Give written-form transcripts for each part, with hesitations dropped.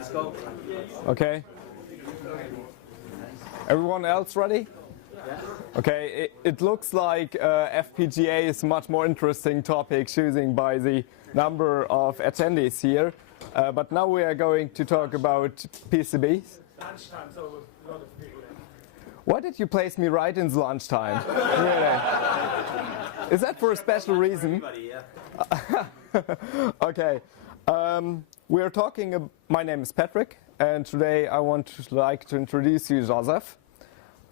Let's go. Okay. Everyone else ready? Okay, it looks like FPGA is a much more interesting topic, choosing by the number of attendees here. But now we are going to talk about PCBs. Lunchtime, so a lot of people. Why did you place me right in the lunchtime? Really? Is that for a special reason? Okay. We are talking. My name is Patrick, and today I like to introduce you Joseph.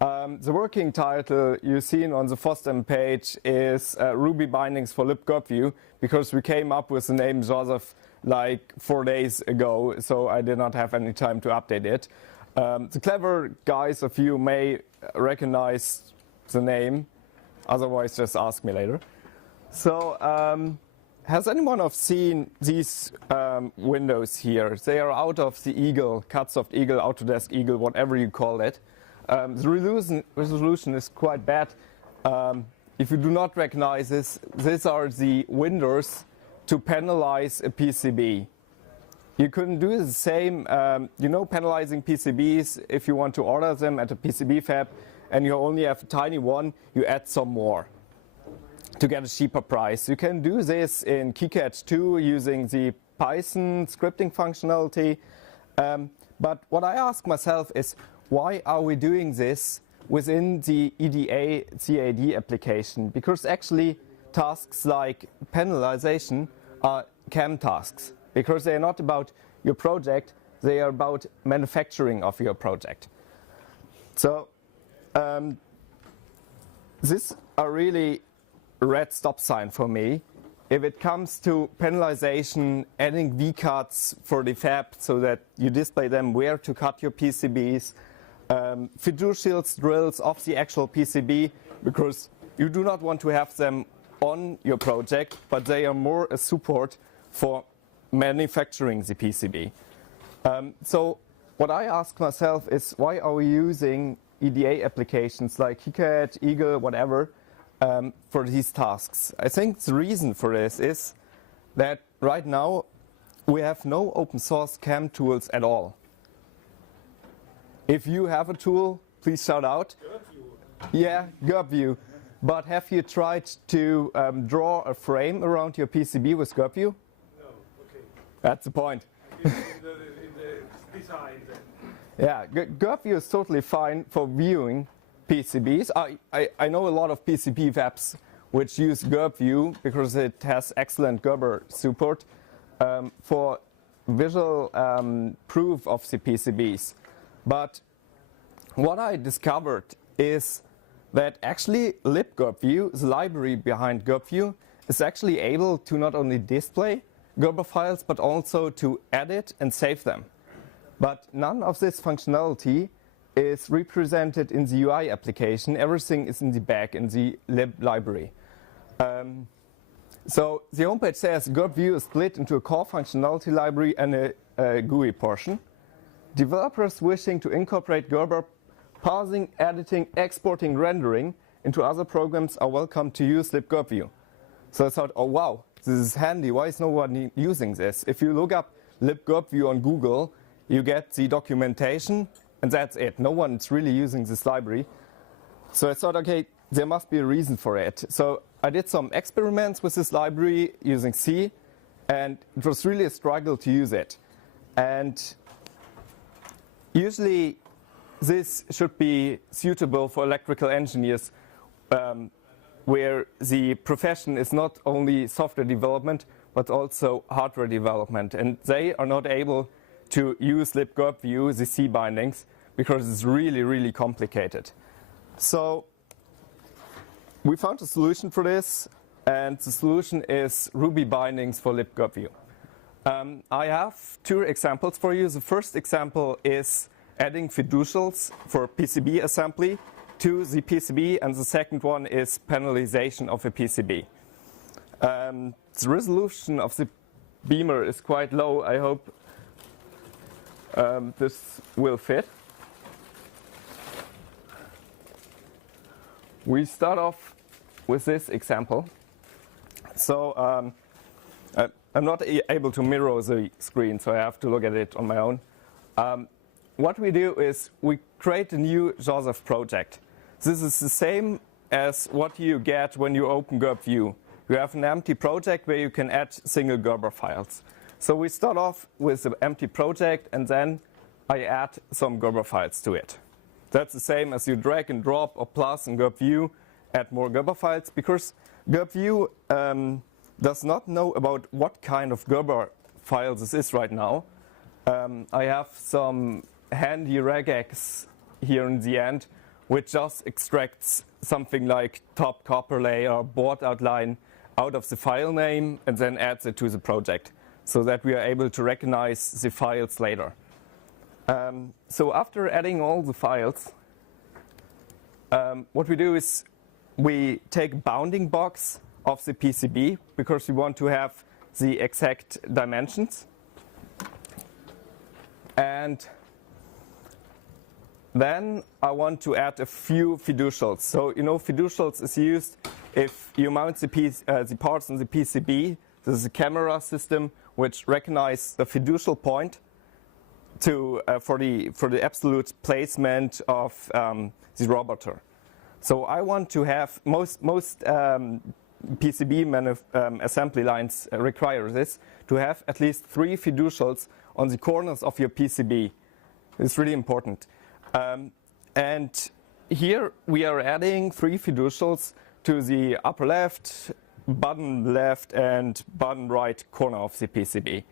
The working title you've seen on the FOSDEM page is Ruby bindings for Libgerbv, because we came up with the name Joseph like 4 days ago, so I did not have any time to update it. The clever guys of you may recognize the name, otherwise just ask me later. So, has anyone of seen these windows here? They are out of the Eagle, Cutsoft Eagle, Autodesk Eagle, whatever you call it. The resolution is quite bad. If you do not recognize this, these are the windows to panelize a PCB. You couldn't do the same, panelizing PCBs, if you want to order them at a PCB fab and you only have a tiny one, you add some more to get a cheaper price. You can do this in KiCad 2 using the Python scripting functionality. But what I ask myself is, why are we doing this within the EDA CAD application? Because actually tasks like panelization are CAM tasks, because they are not about your project, they are about manufacturing of your project. So this are really a red stop sign for me. If it comes to panelization, adding V-cuts for the fab so that you display them where to cut your PCBs, fiducials drills of the actual PCB, because you do not want to have them on your project, but they are more a support for manufacturing the PCB. So what I ask myself is, why are we using EDA applications like KiCad, Eagle, whatever, for these tasks? I think the reason for this is that right now we have no open source CAM tools at all. If you have a tool, please shout out. Yeah, GerbV. But have you tried to draw a frame around your PCB with GerbV? No, okay. That's the point. In the design then. Yeah, GerbV is totally fine for viewing PCBs. I know a lot of PCB fabs which use GerbV because it has excellent Gerber support for visual proof of the PCBs. But what I discovered is that actually Libgerbv, the library behind GerbV, is actually able to not only display Gerber files, but also to edit and save them. But none of this functionality is represented in the UI application. Everything is in the back, in the lib library. So the homepage says GerbV is split into a core functionality library and a GUI portion. Developers wishing to incorporate Gerber parsing, editing, exporting, rendering into other programs are welcome to use Libgerbv. So I thought, oh wow, this is handy. Why is no one using this? If you look up Libgerbv on Google, you get the documentation, and that's it. No one's really using this library. So I thought, okay, there must be a reason for it. So I did some experiments with this library using C, and it was really a struggle to use it. And usually this should be suitable for electrical engineers, where the profession is not only software development, but also hardware development. And they are not able to use Libgerbv, the C bindings, because it's really, really complicated. So we found a solution for this, and the solution is Ruby bindings for Libgerbv. I have two examples for you. The first example is adding fiducials for PCB assembly to the PCB, and the second one is panelization of a PCB. The resolution of the beamer is quite low. I hope this will fit. We start off with this example. So I'm not able to mirror the screen, so I have to look at it on my own. What we do is we create a new Joseph project. This is the same as what you get when you open Libgerbv. You have an empty project where you can add single Gerber files. So we start off with an empty project, and then I add some Gerber files to it. That's the same as you drag and drop or plus in Libgerbv, add more Gerber files, because Libgerbv does not know about what kind of Gerber file this is right now. I have some handy regex here in the end, which just extracts something like top copper layer, board outline out of the file name and then adds it to the project so that we are able to recognize the files later. So after adding all the files, what we do is we take bounding box of the PCB because we want to have the exact dimensions. And then I want to add a few fiducials. So fiducials is used if you mount the parts on the PCB. This is a camera system which recognizes the fiducial point for the absolute placement of the roboter. So I want to have most PCB assembly lines require this, to have at least 3 fiducials on the corners of your PCB. It's really important. And here we are adding 3 fiducials to the upper left, bottom left, and bottom right corner of the PCB.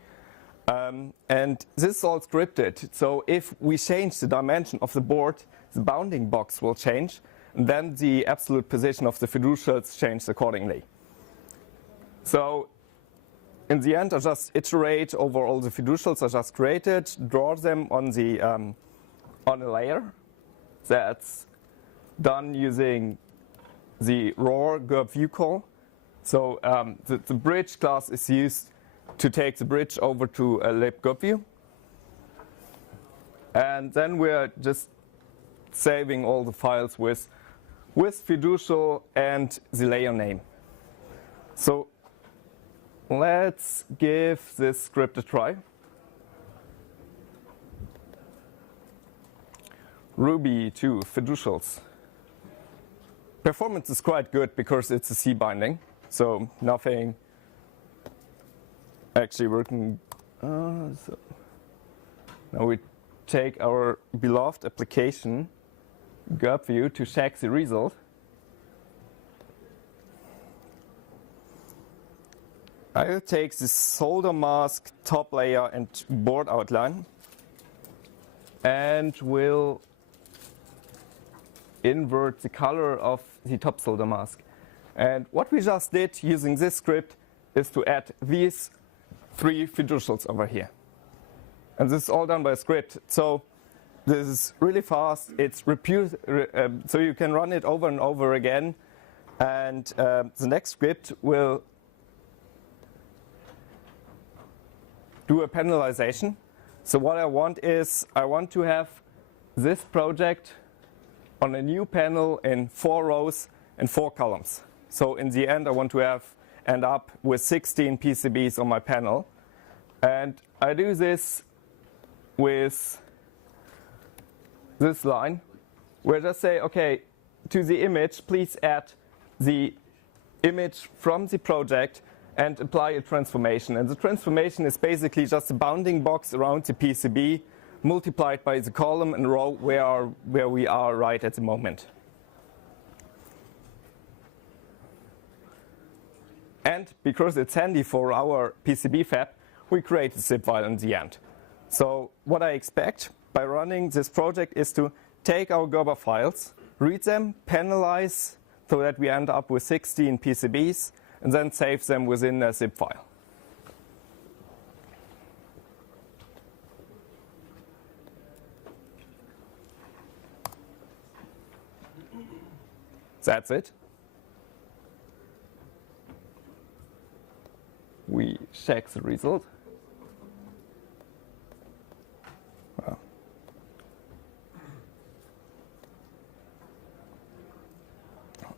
And this is all scripted. So if we change the dimension of the board, the bounding box will change, and then the absolute position of the fiducials change accordingly. So in the end, I just iterate over all the fiducials I just created, draw them on a layer. That's done using the raw Libgerbv call. So the bridge class is used to take the bridge over to a Libgerbv. And then we're just saving all the files with fiducial and the layer name. So let's give this script a try. Ruby 2 fiducials. Performance is quite good because it's a C binding, so nothing actually working. So now we take our beloved application Libgerbv to check the result. I'll take the solder mask, top layer, and board outline, and will invert the color of the top solder mask. And what we just did using this script is to add these 3 fiducials over here. And this is all done by a script. So this is really fast. It's so you can run it over and over again. And the next script will do a panelization. So what I want is I want to have this project on a new panel in 4 rows and 4 columns. So in the end, I want to end up with 16 PCBs on my panel. And I do this with this line, where I just say, okay, to the image, please add the image from the project and apply a transformation. And the transformation is basically just a bounding box around the PCB multiplied by the column and row where we are right at the moment. And because it's handy for our PCB fab, we create a zip file in the end. So what I expect by running this project is to take our Gerber files, read them, panelize so that we end up with 16 PCBs, and then save them within a zip file. That's it. We check the result.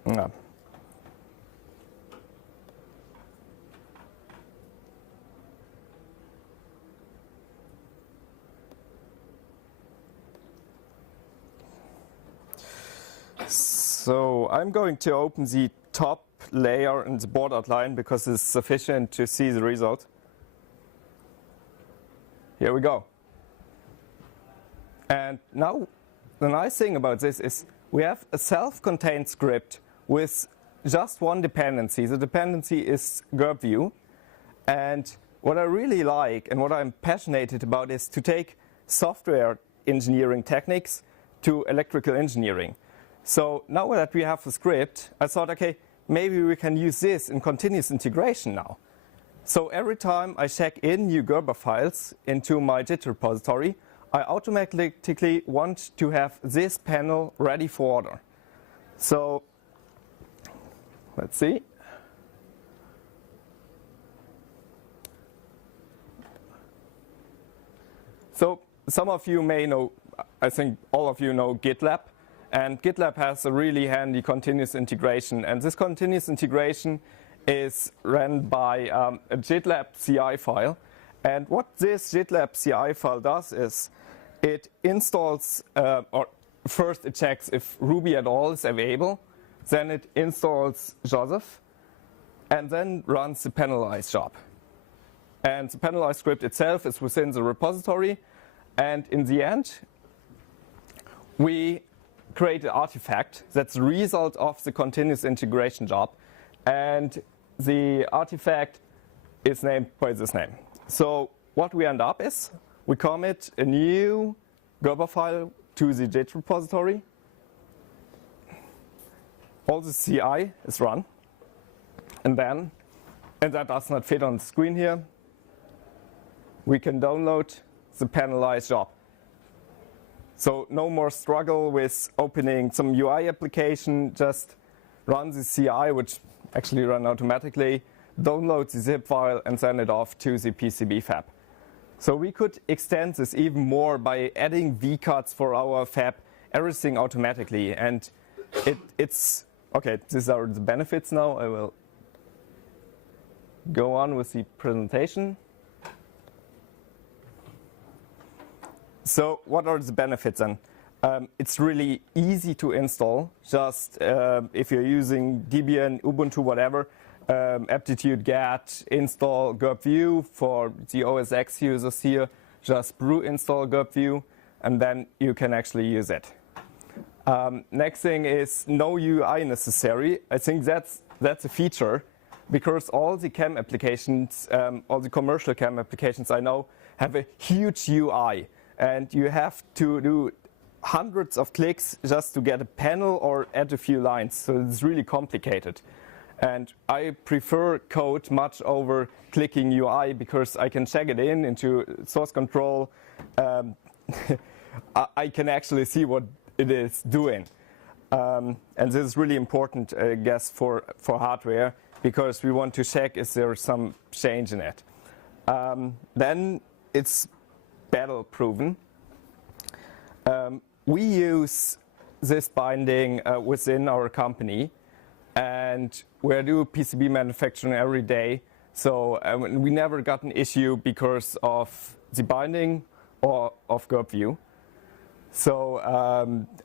No. So I'm going to open the top layer in the board outline because it's sufficient to see the result. Here we go. And now the nice thing about this is we have a self-contained script with just one dependency. The dependency is Libgerbv. And what I really like and what I'm passionate about is to take software engineering techniques to electrical engineering. So now that we have the script, I thought, okay, maybe we can use this in continuous integration now. So every time I check in new Libgerbv files into my Git repository, I automatically want to have this panel ready for order. So let's see. So some of you may know, I think all of you know GitLab. And GitLab has a really handy continuous integration. And this continuous integration is run by a GitLab CI file. And what this GitLab CI file does is it installs, or first it checks if Ruby at all is available. Then it installs Joseph. And then runs the penalize job. And the penalize script itself is within the repository. And in the end, we create an artifact that's the result of the continuous integration job. And the artifact is named by this name. So what we end up is we commit a new Libgerbv file to the Git repository. All the CI is run. And that does not fit on the screen here, we can download the penalize job. So no more struggle with opening some UI application, just run the CI, which actually run automatically, download the zip file and send it off to the PCB fab. So we could extend this even more by adding vCuts for our fab, everything automatically. And it's, okay, these are the benefits now. I will go on with the presentation. So what are the benefits then? It's really easy to install. Just if you're using Debian, Ubuntu, whatever, aptitude get install Libgerbv. For the OS X users here, just brew install Libgerbv, and then you can actually use it. Next thing is no UI necessary. I think that's a feature because all the CAM applications, all the commercial CAM applications I know have a huge UI. And you have to do hundreds of clicks just to get a panel or add a few lines. So it's really complicated. And I prefer code much over clicking UI because I can check it into source control. I can actually see what it is doing. And this is really important, I guess, for hardware because we want to check if there's some change in it. Then it's battle proven. We use this binding within our company, and we do PCB manufacturing every day. So we never got an issue because of the binding or of Libgerbv. So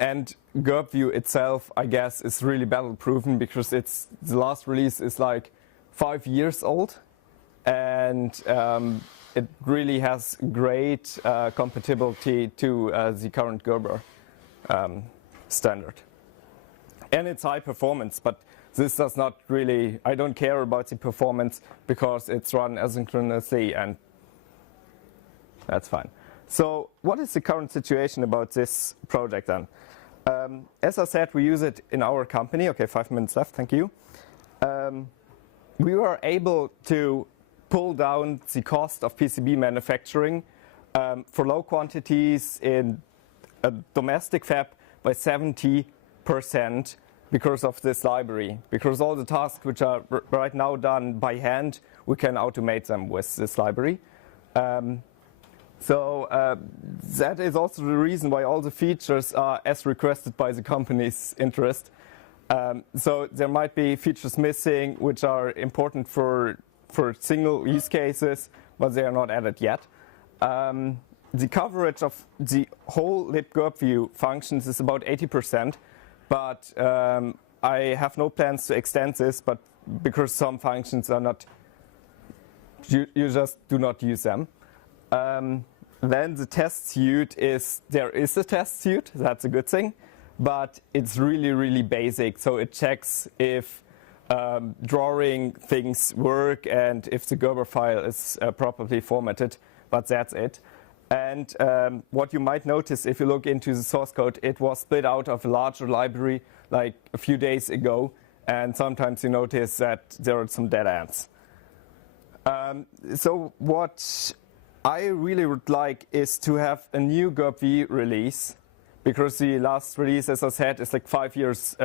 and Libgerbv itself, I guess, is really battle proven because it's the last release is like 5 years old, and it really has great compatibility to the current Libgerbv standard. And it's high performance, but this does not really, I don't care about the performance because it's run asynchronously and that's fine. So what is the current situation about this project then? As I said, we use it in our company. Okay, 5 minutes left, thank you. We were able to pull down the cost of PCB manufacturing for low quantities in a domestic fab by 70% because of this library. Because all the tasks which are right now done by hand, we can automate them with this library. So that is also the reason why all the features are as requested by the company's interest. So there might be features missing which are important for single use cases, but they are not added yet. The coverage of the whole Libgerbv functions is about 80%, but I have no plans to extend this, but because some functions are not, you just do not use them. Then the test suite there is a test suite, that's a good thing, but it's really, really basic. So it checks if drawing things work and if the Gerber file is properly formatted, but that's it. And what you might notice if you look into the source code, it was split out of a larger library like a few days ago, and sometimes you notice that there are some dead ends. So what I really would like is to have a new Libgerbv release, because the last release, as I said, is like 5 years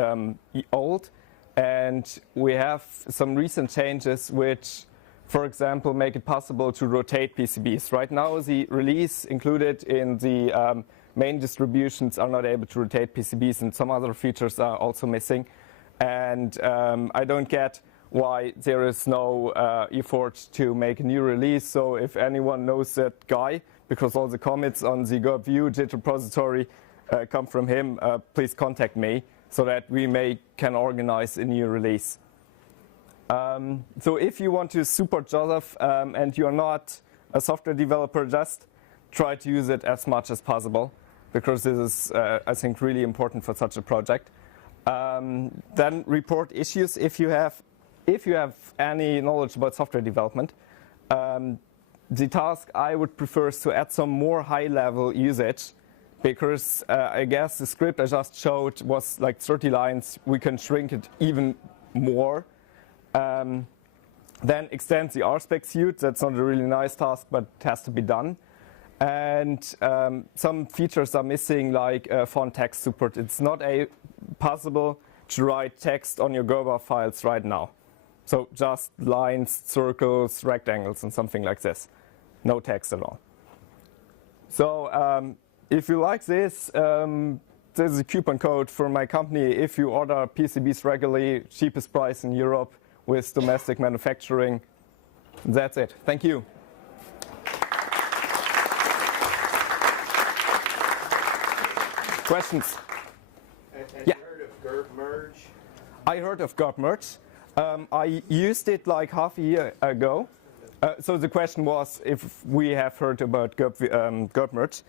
old, and we have some recent changes which, for example, make it possible to rotate PCBs. Right now, the release included in the main distributions are not able to rotate PCBs, and some other features are also missing. And I don't get why there is no effort to make a new release. So if anyone knows that guy, because all the commits on the Libgerbv Git repository come from him, please contact me so that we can organize a new release. So if you want to support Joseph and you're not a software developer, just try to use it as much as possible, because this is, I think, really important for such a project. Then report issues if you have any knowledge about software development. The task I would prefer is to add some more high-level usage, because I guess the script I just showed was like 30 lines. We can shrink it even more. Then extend the RSpec suite. That's not a really nice task, but it has to be done. And some features are missing, like font text support. It's not possible to write text on your Gerber files right now. So just lines, circles, rectangles, and something like this. No text at all. So if you like this, there's a coupon code for my company. If you order PCBs regularly, cheapest price in Europe with domestic manufacturing. That's it. Thank you. Questions? Have Yeah. you heard of Gerb merge? I heard of Gerb merge. I used it like half a year ago. So the question was if we have heard about Gerb merge.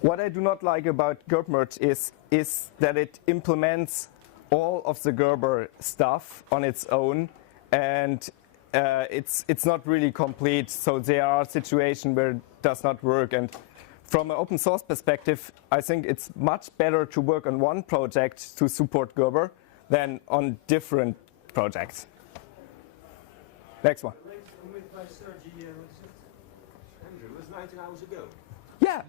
What I do not like about Gerb merge is that it implements all of the Gerber stuff on its own, and it's not really complete. So there are situations where it does not work. And from an open source perspective, I think it's much better to work on one project to support Gerber than on different projects. Next one. With my Sergi, Andrew, it was 19 hours ago. Yeah,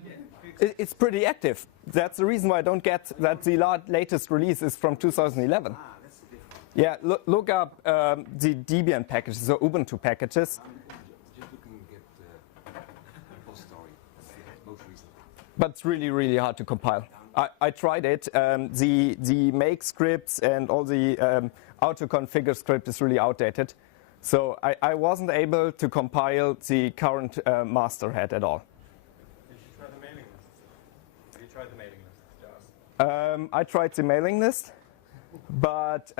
it's pretty active. That's the reason why I don't get that the latest release is from 2011. That's the difference. Yeah, look up the Debian packages or Ubuntu packages. Just looking at repository. That's the most recent. But it's really, really hard to compile. I tried it. The make scripts and all the auto-configure script is really outdated. So I wasn't able to compile the current master head at all. You should try the mailing list. Have you tried the mailing list, Joss? I tried the mailing list, but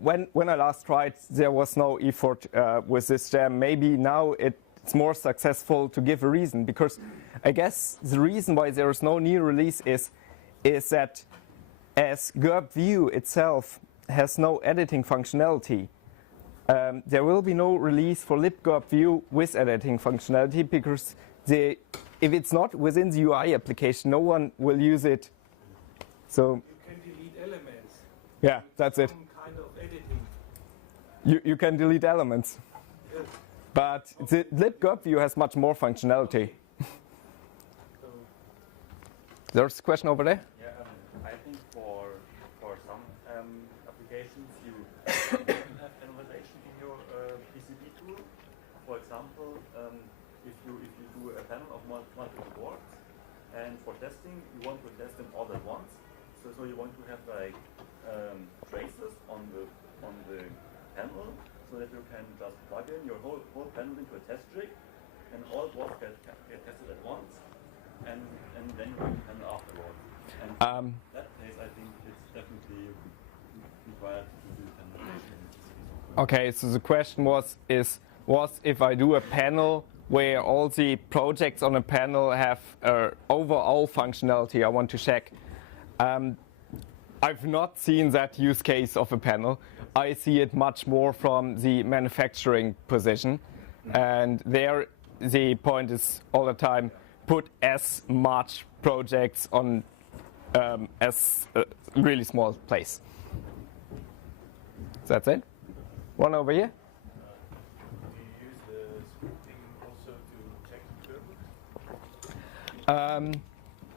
when I last tried, there was no effort with this gem. Maybe now it's more successful to give a reason, because I guess the reason why there is no new release is that as Libgerbv itself has no editing functionality, there will be no release for Libgerbv with editing functionality, because if it's not within the UI application, no one will use it. So You can delete elements. yeah, that's it. Some kind of editing. You can delete elements, Yes. but the Libgerbv has much more functionality. So There's a question over there. Yeah, I think for some applications you don't have analyzation in your PCB tool. For example, if you do a panel of multiple boards, and for testing you want to test them all at once. So you want to have like traces on the panel, so that you can just plug in your whole panel into a test rig, and all boards get tested at once, and then you can panel afterwards. And that case, I think it's required to do penetration? Okay, so the question was if I do a panel where all the projects on a panel have overall functionality I want to check. I've not seen that use case of a panel. I see it much more from the manufacturing position. And there the point is all the time put as much projects on as a really small place. That's it. One over here. Do you use the scripting also to check the books?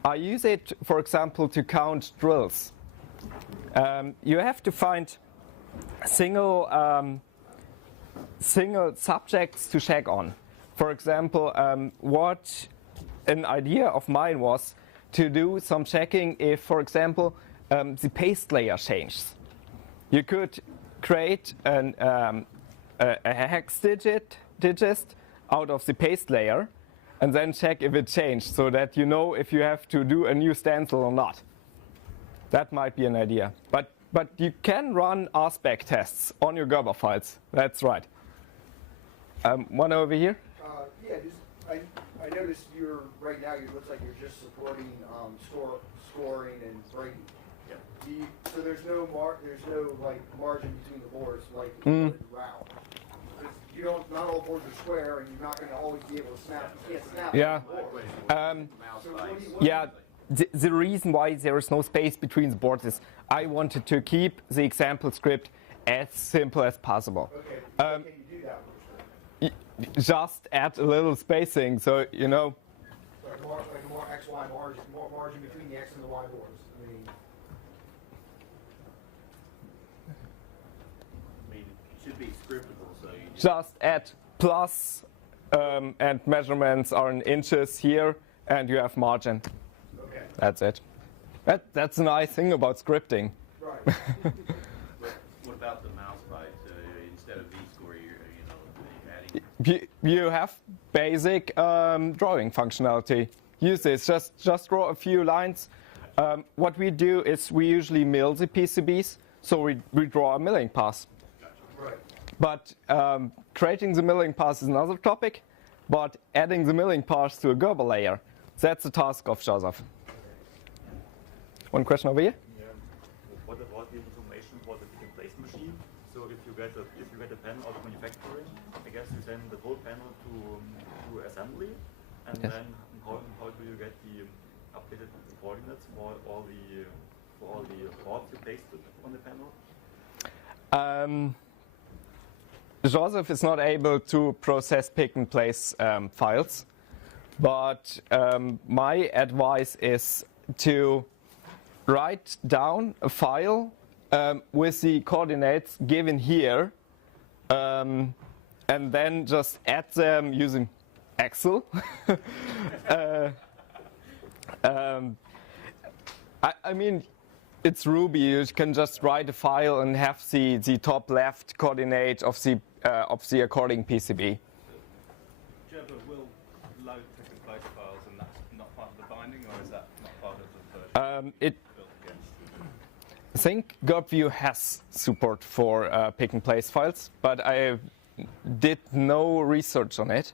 I use it, for example, to count drills. You have to find single subjects to check on. For example, what an idea of mine was to do some checking if, for example, the paste layer changes. You could create a hex digit out of the paste layer and then check if it changed so that you know if you have to do a new stencil or not. That might be an idea. But you can run aspect tests on your Gerber files. That's right. One over here. Yeah, I noticed right now it looks like you're just supporting scoring and breaking. Yeah. So there's no like margin between the boards like round. Not all boards are square, and you're not going to always be able to snap. You can't snap. Yeah. So Yeah. The reason why there is no space between the boards is I wanted to keep the example script as simple as possible. Okay. Can you do that? Just add a little spacing, so you know. Like more XY margin, more margin between the X and the Y boards. I mean, it should be scriptable, so you Just add plus and measurements are in inches here, and you have margin. Okay. That's it. That's a nice thing about scripting. Right. What about the mouse byte instead of v-score? Adding. You have basic drawing functionality. Use this. Just draw a few lines. What we do is we usually mill the PCBs, so we draw a milling pass. Right. But creating the milling pass is another topic. But adding the milling pass to a Gerber layer, that's the task of Joseph. One question over here. Yeah. What about the information for the pick and place machine? So if you get a panel out of manufacturing, I guess you send the whole panel to assembly, and Yes. then how do you get the updated coordinates for all the boards you pasted on the panel? Joseph is not able to process pick and place files, but my advice is to write down a file with the coordinates given here, and then just add them using Excel. I mean, it's Ruby. You can just write a file and have the top left coordinate of the according PCB. Gerber will load pick and place files, and that's not part of the binding, or is that not part of the version built against? I think Libgerbv has support for pick and place files, but I did no research on it.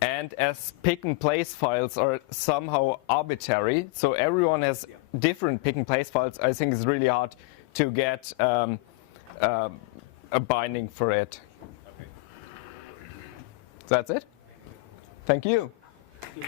And as pick and place files are somehow arbitrary, so everyone has different pick and place files, I think it's really hard to get a binding for it. Okay. That's it. Thank you. Thank you.